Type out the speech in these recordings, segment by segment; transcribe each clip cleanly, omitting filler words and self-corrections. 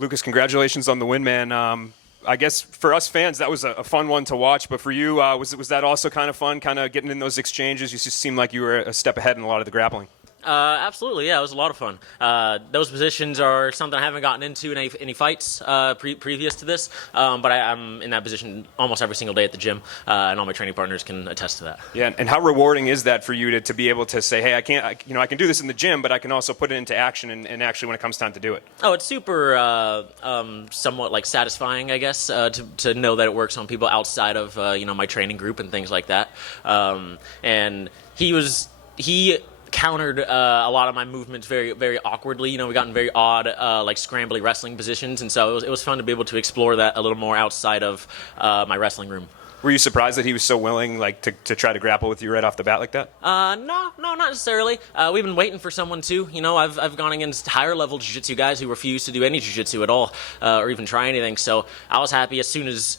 Lucas, congratulations on the win, man. I guess for us fans, that was a fun one to watch. But for you, was that also kind of fun, kind of getting in those exchanges? You just seemed like you were a step ahead in a lot of the grappling. Absolutely, yeah, it was a lot of fun. Those positions are something I haven't gotten into in any fights previous to this, but I'm in that position almost every single day at the gym, and all my training partners can attest to that. Yeah, and how rewarding is that for you to be able to say, hey, I can do this in the gym, but I can also put it into action and actually when it comes time to do it? Oh, it's super somewhat like satisfying, I guess, to know that it works on people outside of my training group and things like that. And he countered a lot of my movements very, very awkwardly. We got in very odd, like scrambly wrestling positions, and so it was fun to be able to explore that a little more outside of my wrestling room. Were you surprised that he was so willing, like, to try to grapple with you right off the bat like that? No, not necessarily. We've been waiting for someone to. I've gone against higher level jiu-jitsu guys who refuse to do any jiu-jitsu at all, or even try anything. So I was happy as soon as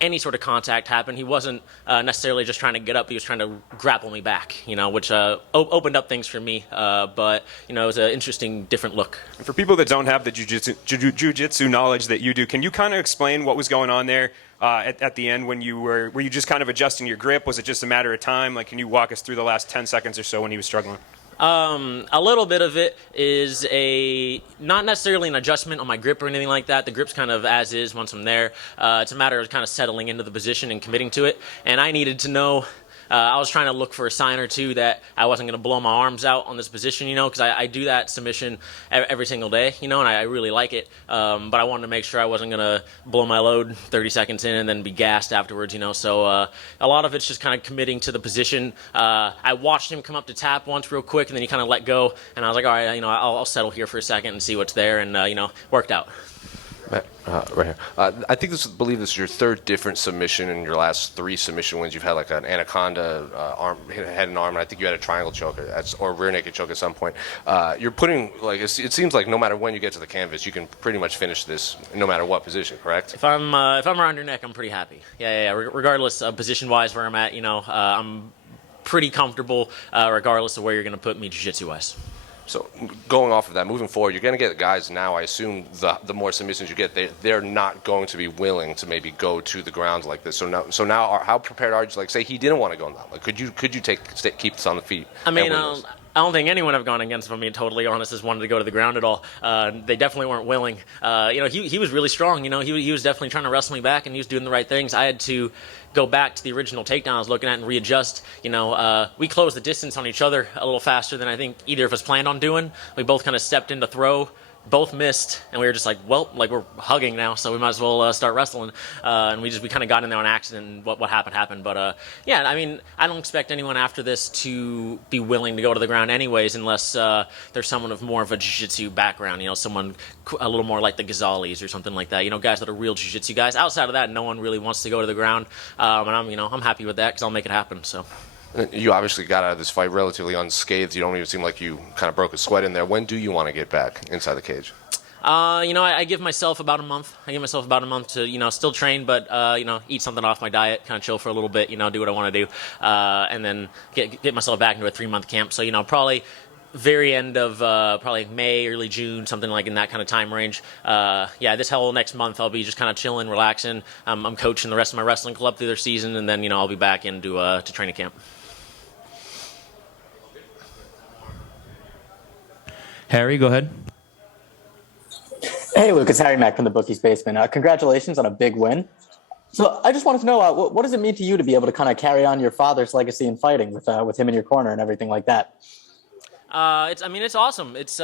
any sort of contact happened. He wasn't necessarily just trying to get up. He was trying to grapple me back, which opened up things for me. But it was an interesting, different look. And for people that don't have the jiu-jitsu knowledge that you do, can you kind of explain what was going on there at the end when were you just kind of adjusting your grip? Was it just a matter of time? Like, can you walk us through the last 10 seconds or so when he was struggling? A little bit of it is not necessarily an adjustment on my grip or anything like that. The grip's kind of as is once I'm there. It's a matter of kind of settling into the position and committing to it. And I needed to know. I was trying to look for a sign or two that I wasn't going to blow my arms out on this position, because I do that submission every single day, and I really like it. But I wanted to make sure I wasn't going to blow my load 30 seconds in and then be gassed afterwards, So a lot of it's just kind of committing to the position. I watched him come up to tap once real quick, and then he kind of let go. And I was like, all right, I'll settle here for a second and see what's there, and, worked out. Right here. I believe this is your third different submission in your last 3 submission wins. You've had like an anaconda head and arm, and I think you had a triangle choke or rear naked choke at some point. You're putting it seems like no matter when you get to the canvas, you can pretty much finish this no matter what position. Correct? If I'm around your neck, I'm pretty happy. Yeah. Regardless of position-wise where I'm at, I'm pretty comfortable regardless of where you're going to put me jiu-jitsu-wise. So going off of that, moving forward, you're going to get guys now, I assume, the more submissions you get, they're not going to be willing to maybe go to the ground like this. So now how prepared are you? Like, say he didn't want to go down. Like, could you keep this on the feet? I mean, I don't think anyone I've gone against, if I'm being totally honest, has wanted to go to the ground at all. They definitely weren't willing. He was really strong. He was definitely trying to wrestle me back, and he was doing the right things. I had to go back to the original takedown I was looking at and readjust. We closed the distance on each other a little faster than I think either of us planned on doing. We both kind of stepped in to throw. Both missed, and we were just like, we're hugging now, so we might as well start wrestling. And we kind of got in there on accident, and what happened. But yeah, I mean, I don't expect anyone after this to be willing to go to the ground anyways, unless there's someone of more of a jiu-jitsu background, someone a little more like the Ghazali's or something like that. Guys that are real jiu-jitsu guys. Outside of that, no one really wants to go to the ground, and I'm happy with that because I'll make it happen. So. You obviously got out of this fight relatively unscathed. You don't even seem like you kind of broke a sweat in there. When do you want to get back inside the cage? I give myself about a month. I give myself about a month to, still train, but, eat something off my diet, kind of chill for a little bit, do what I want to do, and then get myself back into a 3-month camp. So, probably very end of probably May, early June, something like in that kind of time range. This whole next month I'll be just kind of chilling, relaxing. I'm coaching the rest of my wrestling club through their season, and then, I'll be back into to training camp. Harry, go ahead. Hey, Lucas, Harry Mack from the Bookie's Basement. Congratulations on a big win. So I just wanted to know, what does it mean to you to be able to kind of carry on your father's legacy in fighting with him in your corner and everything like that? It's awesome. It's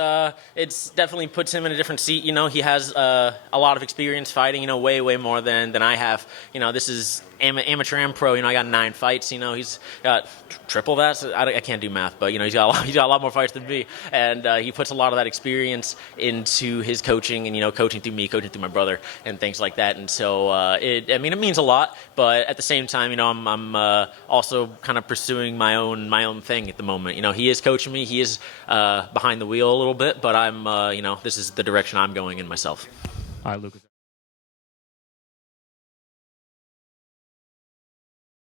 definitely puts him in a different seat. He has a lot of experience fighting. Way more than I have. This is amateur and pro. I got 9 fights. He's got triple that. So I can't do math, but he's got a lot more fights than me, and he puts a lot of that experience into his coaching and coaching through me, coaching through my brother, and things like that. And so it means a lot. But at the same time, I'm also kind of pursuing my own thing at the moment. He is coaching me. He is behind the wheel a little bit, but I'm this is the direction I'm going in myself. All right, Lucas.